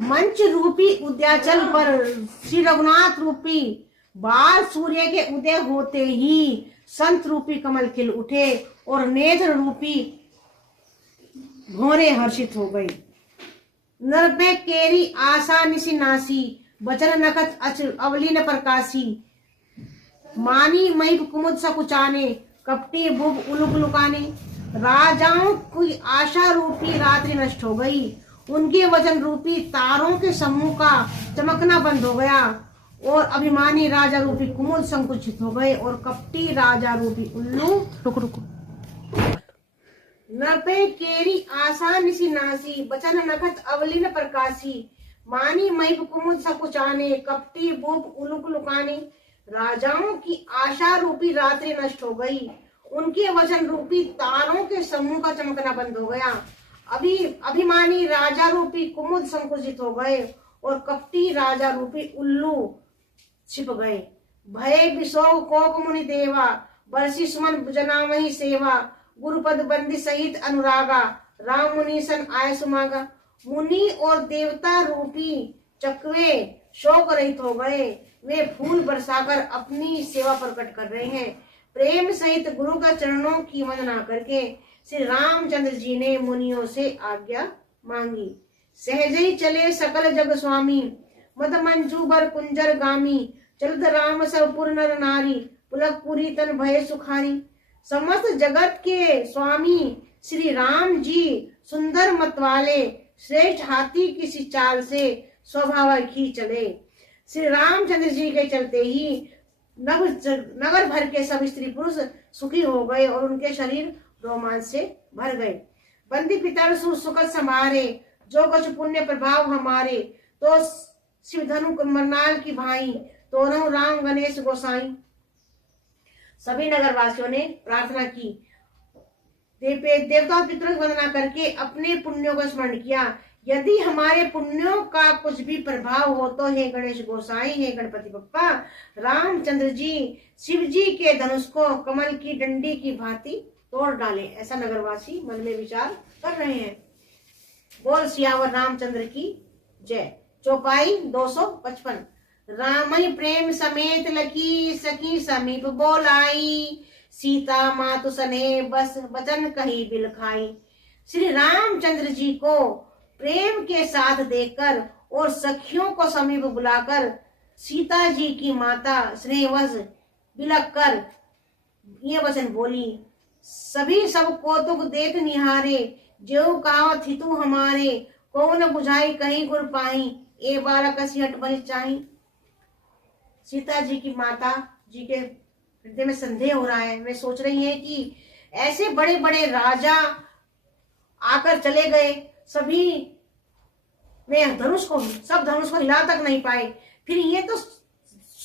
मंच रूपी उद्याचल पर श्री रघुनाथ रूपी बाल सूर्य के उदय होते ही संत रूपी कमल खिल उठे और नेत्र रूपी भौरे हर्षित हो गई। नरपे केरी आशा निसी नासी बचन नखत अचल अवलीन प्रकाशी मानी मई कुमुद सकुचाने कपटी बुब उलुक लुकाने। राजाओं की आशा रूपी रात्रि नष्ट हो गई, उनके वचन रूपी तारों के समूह का चमकना बंद हो गया और अभिमानी राजा रूपी कुमुद संकुचित हो गए और कपटी राजा रूपी उल्लू रुक नरपे केरी आशा निसी नासी बचन नखत अवलिन प्रकाशी मानी मई कुमुद सकुचाने कपटी बुब उलुक लुकाने। राजाओं की आशा रूपी रात्रि नष्ट हो गई, उनके वचन रूपी तारों के समूह का चमकना बंद हो गया। अभिमानी राजा रूपी कुमुद संकुचित हो गए और कपटी राजा रूपी उल्लू छिप गए। भय विशोक कोक मुनि देवा बरसी सुमन जनामही सेवा गुरुपद बंदी सहित अनुरागा राम मुनि सन आय सुमागा। मुनि और देवता रूपी चकवे शोक रहित हो गए, वे फूल बरसाकर अपनी सेवा प्रकट कर रहे हैं। प्रेम सहित गुरु का चरणों की वंदना करके श्री रामचंद्र जी ने मुनियों से आज्ञा मांगी। सहज ही चले सकल जग स्वामी मद मंजू बर कुंजर गामी चलत राम सब पुर नर नारी पुलक पुरी तन भय सुखारी। समस्त जगत के स्वामी श्री राम जी सुंदर मत वाले श्रेष्ठ हाथी किसी चाल से स्वभाव ही चले। श्री रामचंद्र जी के चलते ही नगर भर के सब स्त्री पुरुष सुखी हो गए और उनके शरीर रोमांच से भर गए। बंदी पितर सुखद समारे जो कुछ पुण्य प्रभाव हमारे तो शिव धनु मरनाल की भाई तो राम गणेश गोसाई। सभी नगरवासियों ने प्रार्थना की, देवताओं पितरों की वंदना करके अपने पुण्यों का स्मरण किया। यदि हमारे पुण्यों का कुछ भी प्रभाव हो तो हे गणेश गोसाई, हे गणपति बप्पा, रामचंद्र जी शिव जी के धनुष को कमल की डंडी की भांति तोड़ डाले। ऐसा नगरवासी मन में विचार कर रहे हैं। बोल सियावर रामचंद्र की जय। चौपाई 255। रामई प्रेम समेत लखी सखी समीप बोलाई सीता मातु सने बस वचन कही बिल खाई। श्री रामचंद्र जी को प्रेम के साथ देखकर और सखियों को समीप बुलाकर सीता जी की माता स्नेहवश बिलक कर ये वचन बोली, सभी सब कौतुक देख निहारे जो कहावत हितु हमारे कौन बुझाई कहीं गुर पाई ए बालक हट बलि चाही। सीता जी की माता जी के हृदय में संदेह हो रहा है, वे सोच रही हैं कि ऐसे बड़े बड़े राजा आकर चले गए, सभी में धनुष को हिला तक नहीं पाए, फिर ये तो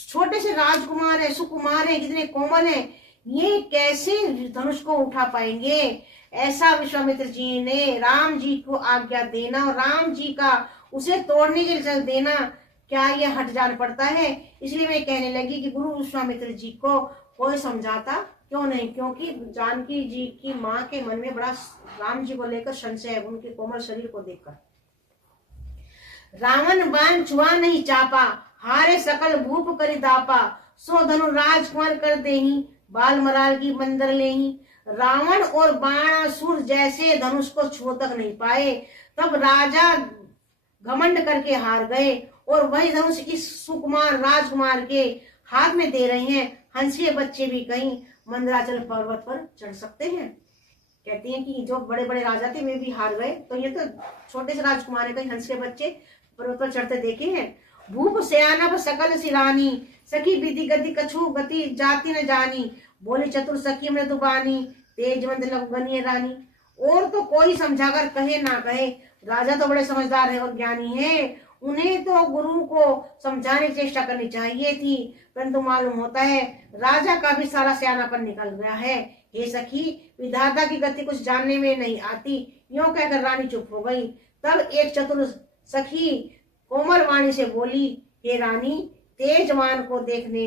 छोटे से राजकुमार है, सुकुमार है, कितने कोमल है, ये कैसे धनुष को उठा पाएंगे। ऐसा विश्वामित्र जी ने राम जी को आज्ञा देना और राम जी का उसे तोड़ने के लिए चल देना, क्या ये हट जान पड़ता है। इसलिए मैं कहने लगी कि गुरु विश्वामित्र जी को कोई समझाता क्यों नहीं, क्योंकि जानकी जी की माँ के मन में बड़ा राम जी को लेकर संशय है, उनके कोमल शरीर को देखकर। रावण बाण छुआ नहीं चापा हारे सकल भूप करि दापा सो धनु राजकुमार कर देही बाल मराल की मंदर लेही। रावण और बाणासुर जैसे धनुष को छू तक नहीं पाए, तब राजा घमंड करके हार गए और वही धनुष इस सुकुमार राजकुमार के हाथ में दे रहे हैं। हंस के बच्चे भी कहीं मंदराचल पर्वत पर चढ़ सकते हैं। कहती हैं कि जो बड़े बड़े राजा थे वे भी हार गए, तो ये तो छोटे से राजकुमार है, कहीं हंस के बच्चे पर्वत पर चढ़ते देखे हैं। भूप सयानभ सकल सिरानी सखी विधि गति कछु गति जाति न जानी बोली चतुर सखी मृदुबानी तेजवंत लघुगनीय रानी। और तो कोई समझाकर कहे ना कहे, राजा तो बड़े समझदार है और ज्ञानी है, उन्हें तो गुरु को समझाने की चेष्टा करनी चाहिए थी, परंतु मालूम होता है राजा का भी सारा सियानापन निकल गया है। हे सखी, विधाता की गति कुछ जानने में नहीं आती, यूं कहकर रानी चुप हो गई। तब एक चतुर सखी कोमल वाणी से बोली, हे रानी, तेजवान को देखने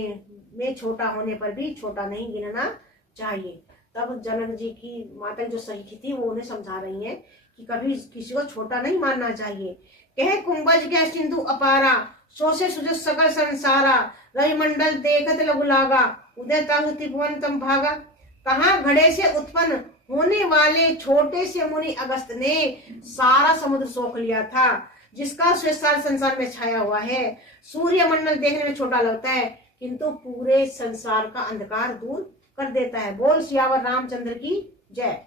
में छोटा होने पर भी छोटा नहीं गिनना चाहिए। तब जनक जी की माता जो सही थी वो उन्हें समझा रही हैं कि कभी किसी को छोटा नहीं मानना चाहिए। कह कुंभज के सिंधु अपारा, सोसे सुजो सकल संसारा, रविमंडल देखत लघु लागा, उदय ताहु त्रिभुवन तम भागा। कहाँ घड़े से उत्पन्न होने वाले छोटे से मुनि अगस्त ने सारा समुद्र सोख लिया था, जिसका सारे संसार में छाया हुआ है। सूर्य मंडल देखने में छोटा लगता है, किंतु पूरे संसार का अंधकार दूर कर देता है। बोल सियावर रामचंद्र की जय।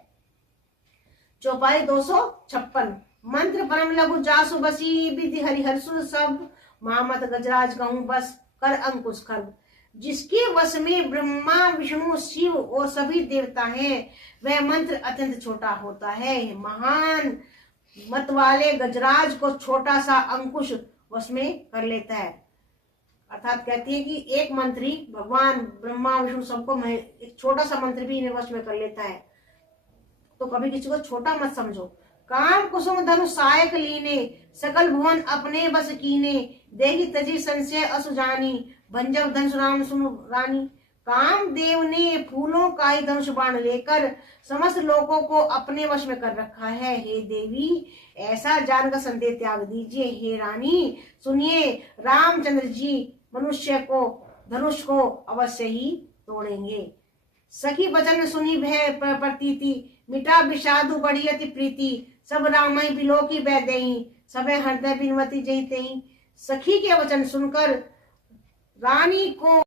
चौपाई 256। मंत्र परम लघु जासु बसी, विधि हरिहर्षु सब, महामत गजराज कहूं बस कर अंकुश खर्ब। जिसके वश में ब्रह्मा विष्णु शिव और सभी देवता हैं, वह मंत्र अत्यंत छोटा होता है। महान मत वाले गजराज को छोटा सा अंकुश वश में कर लेता है। अर्थात कहती है कि एक मंत्री भगवान ब्रह्मा विष्णु सबको एक छोटा सा मंत्र भी इन्हें वश में कर लेता है। तो कभी किसी को छोटा मत समझो। काम कुसुम धनु सायक लीने, सकल भुवन अपने बस कीने, देगी तजी संशय असुजानी, भंजव धनुष राम सुनु रानी। कामदेव ने फूलों का ही धनुष बाण लेकर समस्त लोगों को अपने वश में कर रखा है। हे देवी, ऐसा जानकर संदेह त्याग दीजिए। हे रानी सुनिए, रामचंद्र जी मनुष्य को धनुष को अवश्य ही तोड़ेंगे। सखी वचन सुनी भय प्रतीति, मिटा विषादु बढ़ी अति प्रीति, सब रामई बिलो की बैदेही, सबे हृदय बिनवती जही तेही। सखी के वचन सुनकर रानी को